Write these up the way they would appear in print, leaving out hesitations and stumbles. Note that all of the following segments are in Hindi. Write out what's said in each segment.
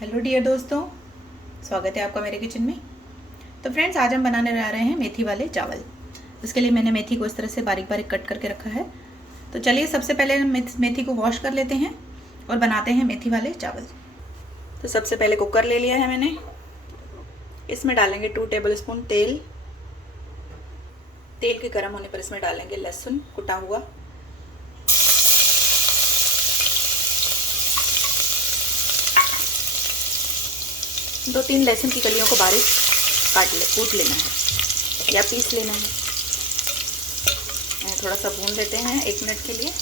हेलो डियर दोस्तों, स्वागत है आपका मेरे किचन में। तो फ्रेंड्स, आज हम बनाने जा रहे हैं मेथी वाले चावल। इसके लिए मैंने मेथी को इस तरह से बारीक बारीक कट करके रखा है। तो चलिए सबसे पहले हम मेथी को वॉश कर लेते हैं और बनाते हैं मेथी वाले चावल। तो सबसे पहले कुकर ले लिया है मैंने। इसमें डालेंगे 2 टेबलस्पून तेल। तेल के गर्म होने पर इसमें डालेंगे लहसुन कुटा हुआ, दो तीन लहसुन की कलियों को बारीक कूट लेना है या पीस लेना है। थोड़ा सा भून लेते हैं 1 मिनट के लिए।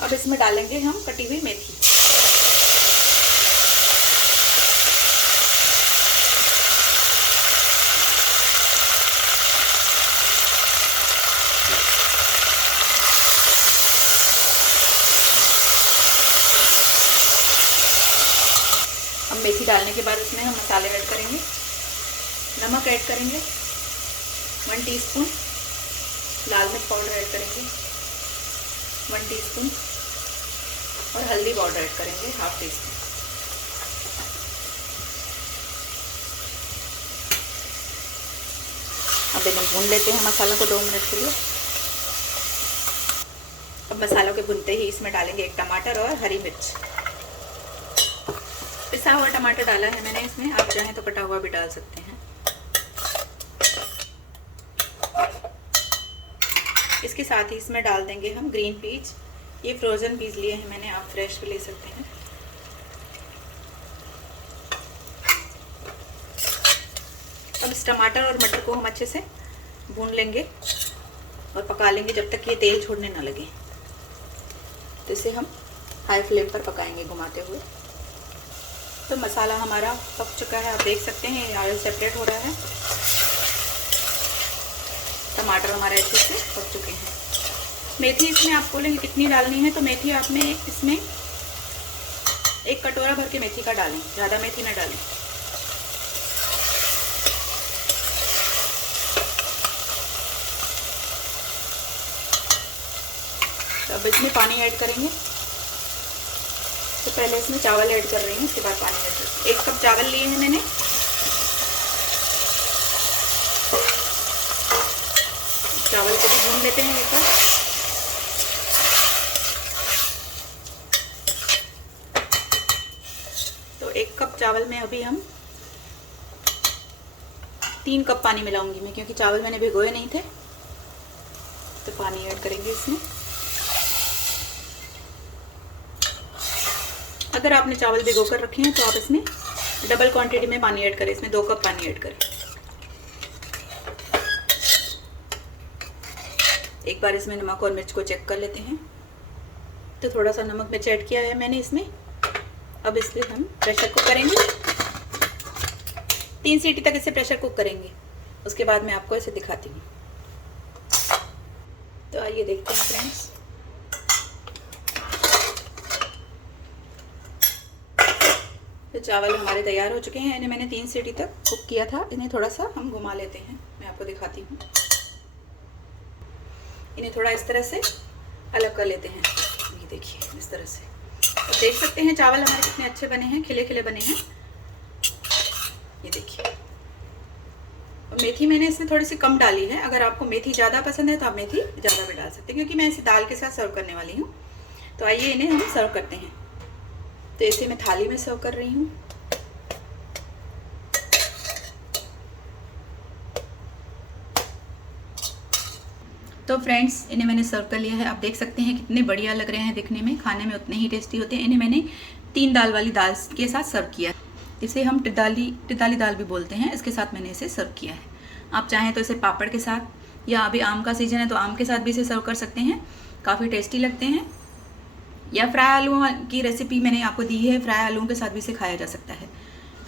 अब इसमें डालेंगे हम कटी हुई मेथी। अब मेथी डालने के बाद इसमें हम मसाले ऐड करेंगे। नमक ऐड करेंगे 1 टीस्पून, लाल मिर्च पाउडर ऐड करेंगे 1 टीस्पून और हल्दी पाउडर ऐड करेंगे 1/2 टीस्पून। अब इन्हें भून लेते हैं मसालों को 2 मिनट के लिए। अब मसालों के भुनते ही इसमें डालेंगे 1 टमाटर और हरी मिर्च। पिसा हुआ टमाटर डाला है मैंने इसमें, आप चाहें तो कटा हुआ भी डाल सकते हैं। इसके साथ ही इसमें डाल देंगे हम ग्रीन पीज। ये फ्रोज़न पीज लिए हैं मैंने, आप फ्रेश भी ले सकते हैं। अब इस टमाटर और मटर को हम अच्छे से भून लेंगे और पका लेंगे जब तक ये तेल छोड़ने ना लगे। तो इसे हम हाई फ्लेम पर पकाएंगे घुमाते हुए। तो मसाला हमारा पक चुका है, आप देख सकते हैं ऑयल सेपरेट हो रहा है। टमाटर हमारे अच्छे से पक चुके हैं। मेथी इसमें आप बोलेंगे कितनी डालनी है, तो मेथी आपने इसमें 1 कटोरा भर के मेथी का डालें, ज़्यादा मेथी ना डालें। तो अब इसमें पानी ऐड करेंगे। तो पहले इसमें चावल ऐड कर रही हूँ, उसके बाद पानी ऐड करेंगे। 1 कप चावल लिए हैं मैंने। चावल को भी भून लेते हैं एक बार। तो 1 कप चावल में अभी हम 3 कप पानी मिलाऊंगी मैं, क्योंकि चावल मैंने भिगोए नहीं थे। तो पानी ऐड करेंगे इसमें। अगर आपने चावल भिगो कर रखे हैं तो आप इसमें डबल क्वांटिटी में पानी ऐड करें। इसमें 2 कप पानी ऐड करें। एक बार इसमें नमक और मिर्च को चेक कर लेते हैं। तो थोड़ा सा नमक मिर्च ऐड किया है मैंने इसमें। अब इसलिए हम प्रेशर कुक करेंगे। 3 सीटी तक इसे प्रेशर कुक करेंगे, उसके बाद मैं आपको इसे दिखाती हूँ। तो आइए देखते हैं फ्रेंड्स। तो चावल हमारे तैयार हो चुके हैं। इन्हें मैंने 3 सीटी तक कुक किया था। इन्हें थोड़ा सा हम घुमा लेते हैं, मैं आपको दिखाती हूँ। इन्हें थोड़ा इस तरह से अलग कर लेते हैं। ये देखिए इस तरह से। तो देख सकते हैं चावल हमारे कितने अच्छे बने हैं, खिले खिले बने हैं। ये देखिए। और मेथी मैंने इसमें थोड़ी सी कम डाली है। अगर आपको मेथी ज़्यादा पसंद है तो आप मेथी ज़्यादा भी डाल सकते हैं, क्योंकि मैं इसे दाल के साथ सर्व करने वाली हूँ। तो आइए इन्हें हम सर्व करते हैं। तो इसे मैं थाली में सर्व कर रही हूँ। तो फ्रेंड्स, इन्हें मैंने सर्व कर लिया है। आप देख सकते हैं कितने बढ़िया लग रहे हैं दिखने में, खाने में उतने ही टेस्टी होते हैं। इन्हें मैंने 3 दाल वाली दाल के साथ सर्व किया। इसे हम टिदाली दाल भी बोलते हैं। इसके साथ मैंने इसे सर्व किया है। आप चाहें तो इसे पापड़ के साथ, या अभी आम का सीजन है तो आम के साथ भी इसे सर्व कर सकते हैं। काफ़ी टेस्टी लगते हैं। या फ्राई आलू की रेसिपी मैंने आपको दी है, फ्राई आलूओं के साथ भी इसे खाया जा सकता है।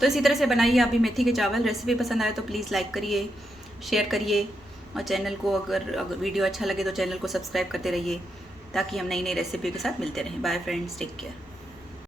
तो इसी तरह से बनाइए आप भी मेथी के चावल। रेसिपी पसंद आए तो प्लीज़ लाइक करिए, शेयर करिए, और चैनल को अगर वीडियो अच्छा लगे तो चैनल को सब्सक्राइब करते रहिए, ताकि हम नई नई रेसिपी के साथ मिलते रहें। Bye friends, take care.